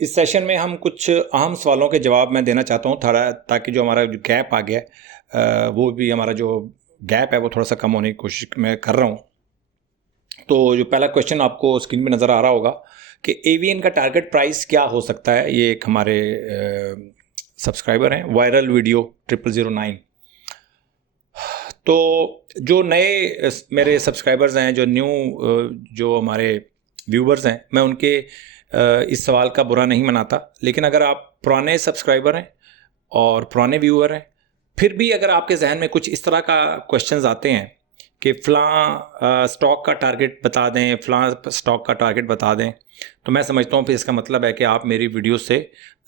इस सेशन में हम कुछ अहम सवालों के जवाब मैं देना चाहता हूँ थोड़ा, ताकि जो हमारा जो गैप आ गया वो भी हमारा जो गैप है वो थोड़ा सा कम होने की कोशिश मैं कर रहा हूँ। तो जो पहला क्वेश्चन आपको स्क्रीन पे नज़र आ रहा होगा कि एवीएन का टारगेट प्राइस क्या हो सकता है। ये एक हमारे सब्सक्राइबर हैं, वायरल वीडियो 0009। तो जो नए मेरे सब्सक्राइबर्स हैं, जो न्यू जो हमारे व्यूवर्स हैं, मैं उनके इस सवाल का बुरा नहीं मनाता। लेकिन अगर आप पुराने सब्सक्राइबर हैं और पुराने व्यूअर हैं, फिर भी अगर आपके जहन में कुछ इस तरह का क्वेश्चंस आते हैं कि फ़लाँ स्टॉक का टारगेट बता दें, फ़लाँ स्टॉक का टारगेट बता दें, तो मैं समझता हूँ फिर इसका मतलब है कि आप मेरी वीडियो से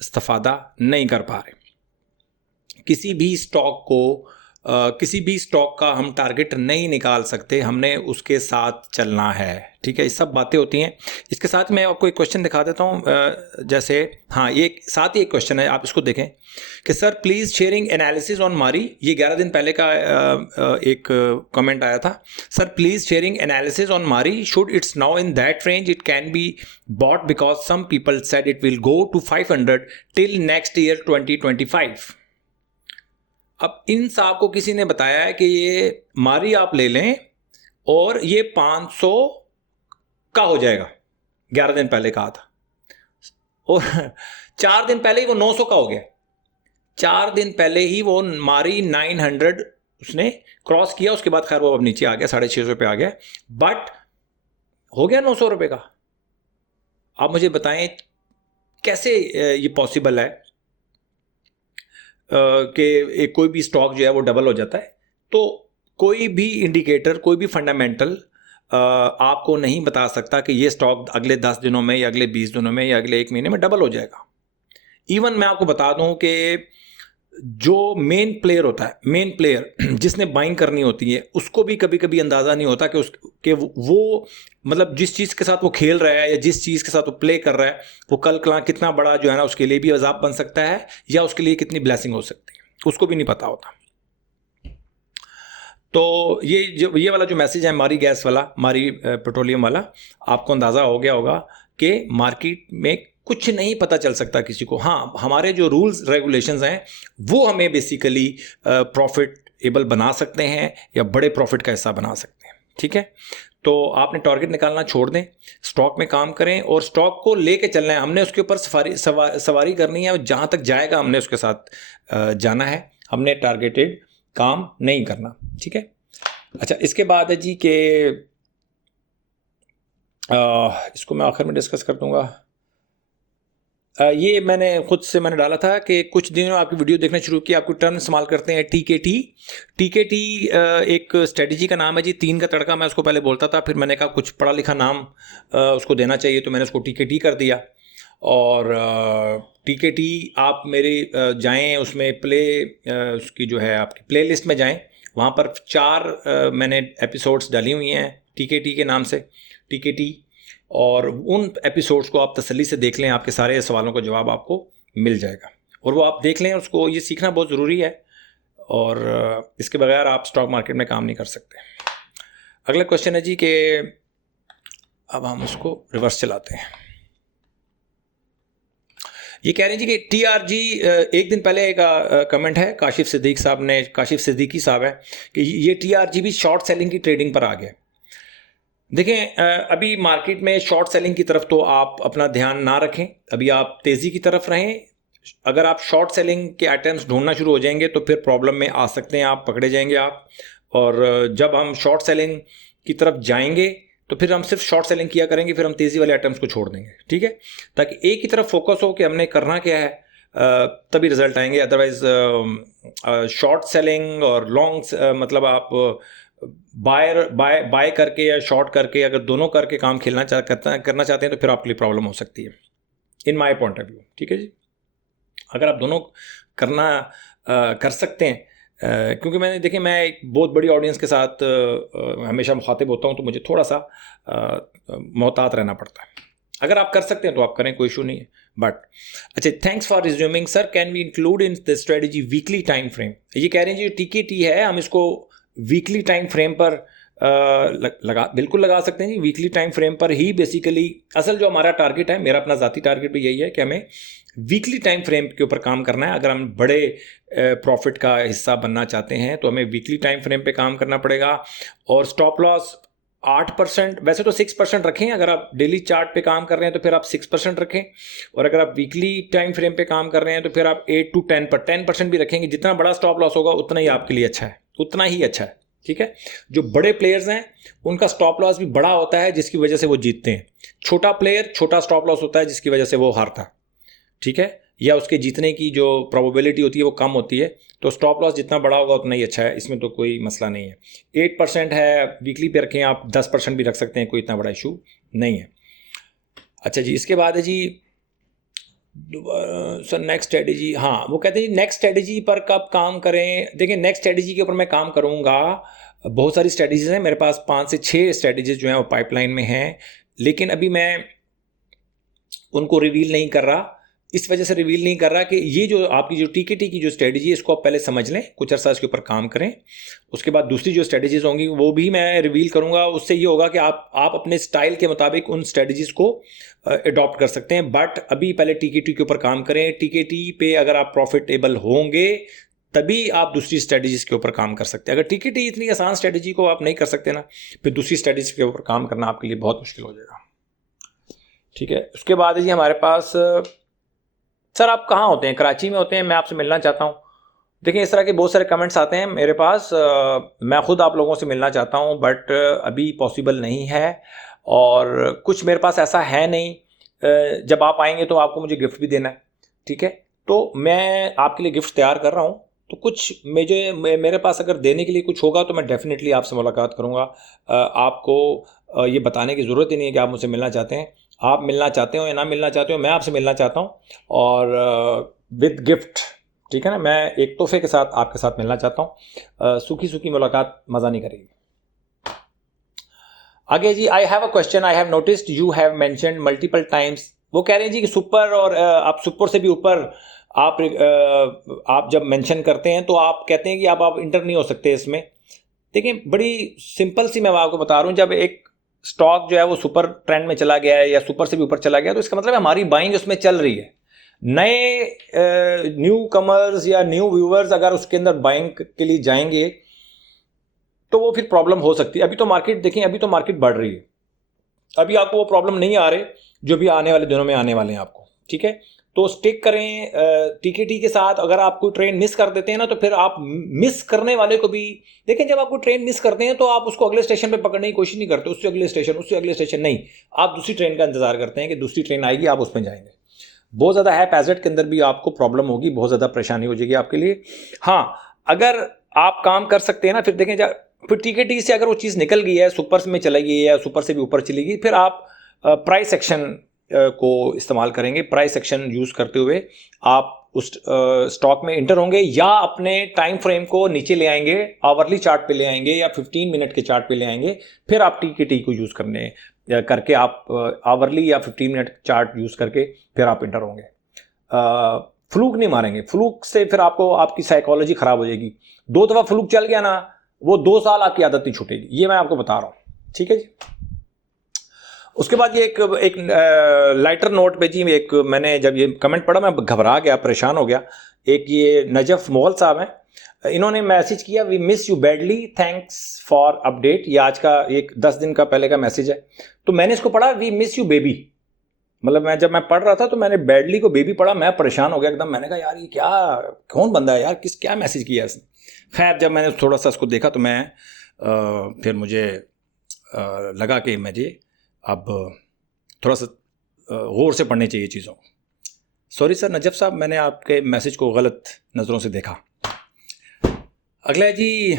इस्तिफ़ादा नहीं कर पा रहे। किसी भी स्टॉक को किसी भी स्टॉक का हम टारगेट नहीं निकाल सकते, हमने उसके साथ चलना है। ठीक है, ये सब बातें होती हैं। इसके साथ मैं आपको एक क्वेश्चन दिखा देता हूँ। जैसे हाँ, ये साथ ही एक क्वेश्चन है, आप इसको देखें कि sir please sharing analysis on मारी। ये 11 दिन पहले का एक कमेंट आया था। Sir please sharing analysis on मारी, should it's now in that range, it can be bought because some people said it will go to 500 till next year 2025। अब इन साहब को किसी ने बताया है कि ये मारी आप ले लें और ये 500 का हो जाएगा। 11 दिन पहले कहा था और 4 दिन पहले ही वो 900 का हो गया। 4 दिन पहले ही वो मारी 900 उसने क्रॉस किया। उसके बाद खैर वो अब नीचे आ गया, 650 पे आ गया, बट हो गया 900 रुपए का। आप मुझे बताएं कैसे ये पॉसिबल है कि कोई भी स्टॉक जो है वो डबल हो जाता है। तो कोई भी इंडिकेटर, कोई भी फंडामेंटल आपको नहीं बता सकता कि ये स्टॉक अगले 10 दिनों में या अगले 20 दिनों में या अगले 1 महीने में डबल हो जाएगा। इवन मैं आपको बता दूं कि जो मेन प्लेयर होता है, मेन प्लेयर जिसने बाइंग करनी होती है, उसको भी कभी कभी अंदाज़ा नहीं होता कि वो मतलब जिस चीज़ के साथ वो खेल रहा है या जिस चीज़ के साथ वो प्ले कर रहा है, वो कल कितना बड़ा जो है ना उसके लिए भी अजाब बन सकता है या उसके लिए कितनी ब्लेसिंग हो सकती है, उसको भी नहीं पता होता। तो ये वाला जो मैसेज है, मारी गैस वाला, मारी पेट्रोलियम वाला, आपको अंदाज़ा हो गया होगा कि मार्केट में कुछ नहीं पता चल सकता किसी को। हाँ, हमारे जो रूल्स रेगुलेशंस हैं वो हमें बेसिकली प्रॉफिटेबल बना सकते हैं या बड़े प्रॉफिट का हिस्सा बना सकते हैं। ठीक है, तो आपने टारगेट निकालना छोड़ दें, स्टॉक में काम करें और स्टॉक को लेके चलना है। हमने उसके ऊपर सवारी करनी है, जहाँ तक जाएगा हमने उसके साथ जाना है। हमने टारगेटेड काम नहीं करना। ठीक है, अच्छा, इसके बाद है जी कि इसको मैं आखिर में डिस्कस कर दूंगा। ये मैंने खुद से मैंने डाला था कि कुछ दिनों आपकी वीडियो देखना शुरू की, आपको टर्म इस्तेमाल करते हैं TKT। TKT एक स्ट्रेटजी का नाम है जी, 3 का तड़का। मैं उसको पहले बोलता था, फिर मैंने कहा कुछ पढ़ा लिखा नाम उसको देना चाहिए, तो मैंने उसको TKT कर दिया। और TKT आप मेरे जाएं उसमें उसकी जो है आपकी प्ले लिस्ट में जाएं, वहाँ पर 4 मैंने एपिसोड्स डाली हुई हैं TKT के नाम से, TKT। और उन एपिसोड्स को आप तसल्ली से देख लें, आपके सारे सवालों का जवाब आपको मिल जाएगा। और वो आप देख लें, उसको ये सीखना बहुत ज़रूरी है और इसके बगैर आप स्टॉक मार्केट में काम नहीं कर सकते। अगला क्वेश्चन है जी कि अब हम उसको रिवर्स चलाते हैं। ये कह रहे हैं जी कि TRG, एक दिन पहले एक कमेंट है काशिफ सिद्दीकी साहब है कि ये TRG भी शॉर्ट सेलिंग की ट्रेडिंग पर आ गया। देखें, अभी मार्केट में शॉर्ट सेलिंग की तरफ तो आप अपना ध्यान ना रखें, अभी आप तेज़ी की तरफ रहें। अगर आप शॉर्ट सेलिंग के आइटम्स ढूंढना शुरू हो जाएंगे तो फिर प्रॉब्लम में आ सकते हैं, आप पकड़े जाएंगे आप। और जब हम शॉर्ट सेलिंग की तरफ जाएंगे तो फिर हम सिर्फ शॉर्ट सेलिंग किया करेंगे, फिर हम तेज़ी वाले आइटम्स को छोड़ देंगे। ठीक है, ताकि एक ही तरफ फोकस हो कि हमने करना क्या है, तभी रिजल्ट आएंगे। अदरवाइज शॉर्ट सेलिंग और लॉन्ग मतलब आप बाय करके या शॉर्ट करके, अगर दोनों करके काम करना चाहते हैं तो फिर आपके लिए प्रॉब्लम हो सकती है, in my point of view. ठीक है जी, अगर आप दोनों कर सकते हैं, क्योंकि मैंने देखिए, मैं एक बहुत बड़ी ऑडियंस के साथ हमेशा मुखातिब होता हूँ, तो मुझे थोड़ा सा मोहतात रहना पड़ता है। अगर आप कर सकते हैं तो आप करें, कोई इशू नहीं है। बट अच्छा, thanks for resuming sir, can we include in the strategy weekly time frame. ये कह रहे हैं जी TKT है, हम इसको वीकली टाइम फ्रेम पर बिल्कुल लगा सकते हैं जी। वीकली टाइम फ्रेम पर ही बेसिकली असल जो हमारा टारगेट है, मेरा अपना ज़ाती टारगेट भी यही है कि हमें वीकली टाइम फ्रेम के ऊपर काम करना है। अगर हम बड़े प्रॉफिट का हिस्सा बनना चाहते हैं तो हमें वीकली टाइम फ्रेम पे काम करना पड़ेगा। और स्टॉप लॉस 8%, वैसे तो 6% रखें। अगर आप डेली चार्ट पे काम कर रहे हैं तो फिर आप 6% रखें, और अगर आप वीकली टाइम फ्रेम पे काम कर रहे हैं तो फिर आप 8 to 10% भी रखेंगे। जितना बड़ा स्टॉप लॉस होगा उतना ही आपके लिए अच्छा है, उतना ही अच्छा है, ठीक है। जो बड़े प्लेयर्स हैं उनका स्टॉप लॉस भी बड़ा होता है जिसकी वजह से वो जीतते हैं। छोटा प्लेयर छोटा स्टॉप लॉस होता है जिसकी वजह से वो हारता है, ठीक है, या उसके जीतने की जो प्रोबेबिलिटी होती है वो कम होती है। तो स्टॉप लॉस जितना बड़ा होगा उतना ही अच्छा है, इसमें तो कोई मसला नहीं है। 8% है वीकली पे रखें, आप 10% भी रख सकते हैं, कोई इतना बड़ा इशू नहीं है। अच्छा जी, इसके बाद है जी सर नेक्स्ट स्ट्रेटेजी। हाँ, वो कहते हैं जी नेक्स्ट स्ट्रेटेजी पर कब काम करें। देखिए, नेक्स्ट स्ट्रेटेजी के ऊपर मैं काम करूँगा। बहुत सारी स्ट्रेटेजीज हैं मेरे पास, 5 से 6 स्ट्रेटेजीज जो हैं वो पाइपलाइन में हैं, लेकिन अभी मैं उनको रिवील नहीं कर रहा। इस वजह से रिवील नहीं कर रहा कि ये जो आपकी जो टीकेटी की जो स्ट्रेटजी है इसको आप पहले समझ लें, कुछ अर्सा इसके ऊपर काम करें। उसके बाद दूसरी जो स्ट्रेटजीज होंगी वो भी मैं रिवील करूंगा। उससे ये होगा कि आप अपने स्टाइल के मुताबिक उन स्ट्रेटजीज को अडॉप्ट कर सकते हैं। बट अभी पहले टीकेटी के ऊपर काम करें। टीकेटी पे अगर आप प्रॉफिटेबल होंगे तभी आप दूसरी स्ट्रेटजीज के ऊपर काम कर सकते हैं। अगर टीकेटी इतनी आसान स्ट्रेटजी को आप नहीं कर सकते ना, फिर दूसरी स्ट्रेटजी के ऊपर काम करना आपके लिए बहुत मुश्किल हो जाएगा, ठीक है। उसके बाद जी हमारे पास सर आप कहाँ होते हैं? कराची में होते हैं, मैं आपसे मिलना चाहता हूँ। देखिए, इस तरह के बहुत सारे कमेंट्स आते हैं मेरे पास। मैं ख़ुद आप लोगों से मिलना चाहता हूँ बट अभी पॉसिबल नहीं है, और कुछ मेरे पास ऐसा है नहीं। जब आप आएंगे तो आपको मुझे गिफ्ट भी देना है, ठीक है। तो मैं आपके लिए गिफ्ट तैयार कर रहा हूँ, तो कुछ मेरे पास अगर देने के लिए कुछ होगा तो मैं डेफिनेटली आपसे मुलाकात करूँगा। आपको ये बताने की ज़रूरत ही नहीं है कि आप मुझसे मिलना चाहते हैं। आप मिलना चाहते हो या ना मिलना चाहते हो, मैं आपसे मिलना चाहता हूँ, और विद गिफ्ट, ठीक है ना। मैं एक तोहफे के साथ आपके साथ मिलना चाहता हूँ। सूखी सूखी मुलाकात मज़ा नहीं करेगी। आगे जी, I have a question. I have noticed you have mentioned multiple times. वो कह रहे हैं जी कि सुपर, और आप सुपर से भी ऊपर आप जब मेंशन करते हैं तो आप कहते हैं कि आप इंटर नहीं हो सकते इसमें। देखिए, बड़ी सिंपल सी मैं आपको बता रहा हूँ, जब एक स्टॉक जो है वो सुपर ट्रेंड में चला गया है या सुपर से भी ऊपर चला गया तो इसका मतलब है हमारी बाइंग उसमें चल रही है। नए न्यू कमर्स या न्यू व्यूवर्स अगर उसके अंदर बाइंग के लिए जाएंगे तो वो फिर प्रॉब्लम हो सकती है। अभी तो मार्केट देखें, अभी तो मार्केट बढ़ रही है, अभी आपको वो प्रॉब्लम नहीं आ रहे जो भी आने वाले दिनों में आने वाले हैं आपको, ठीक है। तो स्टिक करें टीकेटी के साथ। अगर आप कोई ट्रेन मिस कर देते हैं ना तो फिर आप मिस करने वाले को भी देखें। जब आप कोई ट्रेन मिस करते हैं तो आप उसको अगले स्टेशन पे पकड़ने की कोशिश नहीं करते, उससे अगले स्टेशन नहीं, आप दूसरी ट्रेन का इंतजार करते हैं कि दूसरी ट्रेन आएगी, आप उसमें जाएंगे। बहुत ज़्यादा है पैसेट के अंदर भी आपको प्रॉब्लम होगी, बहुत ज़्यादा परेशानी हो जाएगी आपके लिए। हाँ, अगर आप काम कर सकते हैं ना, फिर देखें फिर टीकेटी से अगर वो चीज़ निकल गई है, सुपर में चली गई है या सुपर से भी ऊपर चली गई, फिर आप प्राइस एक्शन को इस्तेमाल करेंगे। प्राइस एक्शन यूज़ करते हुए आप उस स्टॉक में इंटर होंगे या अपने टाइम फ्रेम को नीचे ले आएंगे, आवरली चार्ट पे ले आएंगे या 15 मिनट के चार्ट पे ले आएंगे। फिर आप टीकेटी को यूज़ करके आप आवरली या 15 मिनट चार्ट यूज़ करके फिर आप इंटर होंगे। फ्लूक नहीं मारेंगे, फ्लूक से फिर आपकी साइकोलॉजी ख़राब हो जाएगी। 2 दफ़ा फ्लूक चल गया ना, वो 2 साल आपकी आदत नहीं छूटेगी, ये मैं आपको बता रहा हूँ, ठीक है जी। उसके बाद ये एक लाइटर नोट पे जी, एक मैंने जब ये कमेंट पढ़ा मैं घबरा गया, परेशान हो गया। एक ये नजफ मोहल साहब हैं, इन्होंने मैसेज किया, we miss you badly, thanks for update. ये आज का एक 10 दिन का पहले का मैसेज है। तो मैंने इसको पढ़ा, वी मिस यू बेबी। मतलब जब मैं पढ़ रहा था तो मैंने बैडली को बेबी पढ़ा, मैं परेशान हो गया एकदम। मैंने कहा यार ये क्या, कौन बंदा है यार, क्या मैसेज किया इसने। खैर, जब मैंने थोड़ा सा इसको देखा तो फिर मुझे लगा कि मुझे अब थोड़ा सा गौर से पढ़नी चाहिए चीज़ों को। सॉरी सर नजफ साहब, मैंने आपके मैसेज को गलत नज़रों से देखा। अगला जी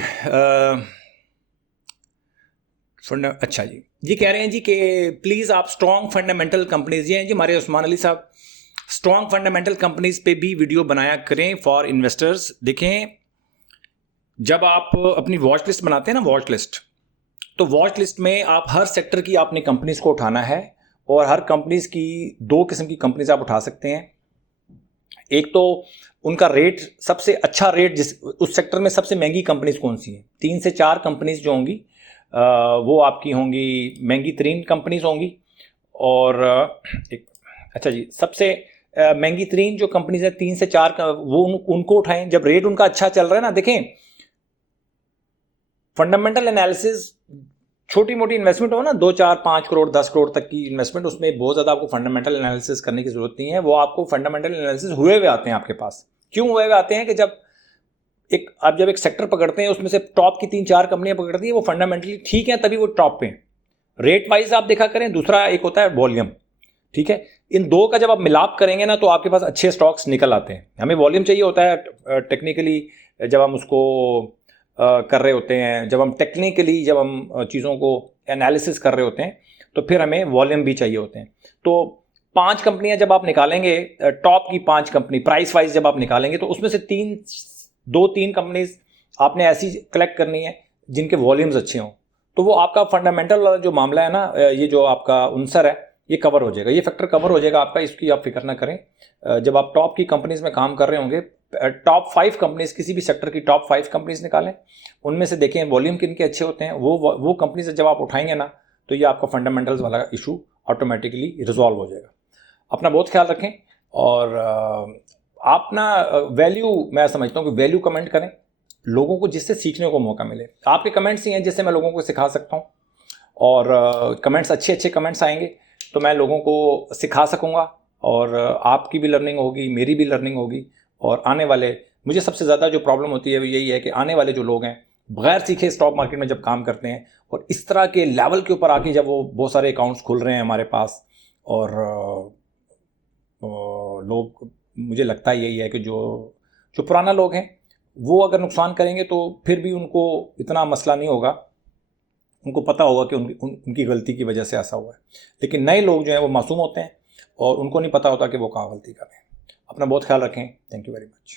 अच्छा जी, ये कह रहे हैं जी कि प्लीज़ आप स्ट्रॉन्ग फंडामेंटल कंपनीज, ये हैं जी हमारे उस्मान अली साहब, स्ट्रॉन्ग फंडामेंटल कंपनीज पे भी वीडियो बनाया करें फॉर इन्वेस्टर्स। देखें, जब आप अपनी वॉच लिस्ट बनाते हैं ना, वॉच लिस्ट, तो वॉच लिस्ट में आप हर सेक्टर की आपने कंपनीज को उठाना है, और हर कंपनीज की 2 किस्म की कंपनीज आप उठा सकते हैं। एक तो उनका रेट, सबसे अच्छा रेट, उस सेक्टर में सबसे महंगी कंपनीज कौन सी है, 3 से 4 कंपनीज जो होंगी वो आपकी होंगी महंगी तरीन कंपनीज होंगी। और एक अच्छा जी, सबसे महंगी तरीन जो कंपनीज है 3 से 4 वो उनको उठाएं जब रेट उनका अच्छा चल रहा है ना। देखें, फंडामेंटल एनालिसिस, छोटी मोटी इन्वेस्टमेंट हो ना, 2 4 5 करोड़ 10 करोड़ तक की इन्वेस्टमेंट, उसमें बहुत ज़्यादा आपको फंडामेंटल एनालिसिस करने की जरूरत नहीं है। वो आपको फंडामेंटल एनालिसिस हुए हुए आते हैं आपके पास। क्यों हुए हुए आते हैं कि आप जब एक सेक्टर पकड़ते हैं, उसमें से टॉप की 3 4 कंपनियां पकड़ती हैं, वो फंडामेंटली ठीक है, तभी वो टॉप पे हैं। रेट वाइज आप देखा करें। दूसरा एक होता है वॉल्यूम, ठीक है। इन दो का जब आप मिलाप करेंगे ना, तो आपके पास अच्छे स्टॉक्स निकल आते हैं। हमें वॉल्यूम चाहिए होता है टेक्निकली, जब हम उसको कर रहे होते हैं, जब हम चीज़ों को एनालिसिस कर रहे होते हैं, तो फिर हमें वॉल्यूम भी चाहिए होते हैं। तो 5 कंपनियां जब आप निकालेंगे, टॉप की 5 कंपनी प्राइस वाइज जब आप निकालेंगे, तो उसमें से 2 3 कंपनीज आपने ऐसी कलेक्ट करनी है जिनके वॉल्यूम्स अच्छे हों। तो वो आपका फंडामेंटल वाला जो मामला है ना, ये जो आपका उनसर है, ये कवर हो जाएगा, ये फैक्टर कवर हो जाएगा आपका। इसकी आप फिक्र ना करें। जब आप टॉप की कंपनीज में काम कर रहे होंगे, टॉप 5 कंपनीज, किसी भी सेक्टर की टॉप 5 कंपनीज निकालें, उनमें से देखें वॉल्यूम किनके अच्छे होते हैं। वो कंपनीज जब आप उठाएंगे ना, तो ये आपका फंडामेंटल्स वाला इशू ऑटोमेटिकली रिजॉल्व हो जाएगा। अपना बहुत ख्याल रखें। और आप ना वैल्यू, मैं समझता हूँ कि वैल्यू कमेंट करें लोगों को, जिससे सीखने को मौका मिले। आपके कमेंट्स ही हैं जिससे मैं लोगों को सिखा सकता हूँ। और कमेंट्स, अच्छे अच्छे कमेंट्स आएंगे तो मैं लोगों को सिखा सकूँगा। और आपकी भी लर्निंग होगी, मेरी भी लर्निंग होगी। और आने वाले, मुझे सबसे ज़्यादा जो प्रॉब्लम होती है वो यही है कि आने वाले जो लोग हैं, बगैर सीखे स्टॉक मार्केट में जब काम करते हैं, और इस तरह के लेवल के ऊपर आके जब वो बहुत सारे अकाउंट्स खुल रहे हैं हमारे पास, और लोग, मुझे लगता है यही है कि जो जो पुराना लोग हैं, वो अगर नुकसान करेंगे तो फिर भी उनको इतना मसला नहीं होगा। उनको पता होगा कि उनकी गलती की वजह से ऐसा हुआ है। लेकिन नए लोग जो हैं वो मासूम होते हैं, और उनको नहीं पता होता कि वो कहाँ गलती कर रहे हैं। अपना बहुत ख्याल रखें। Thank you very much.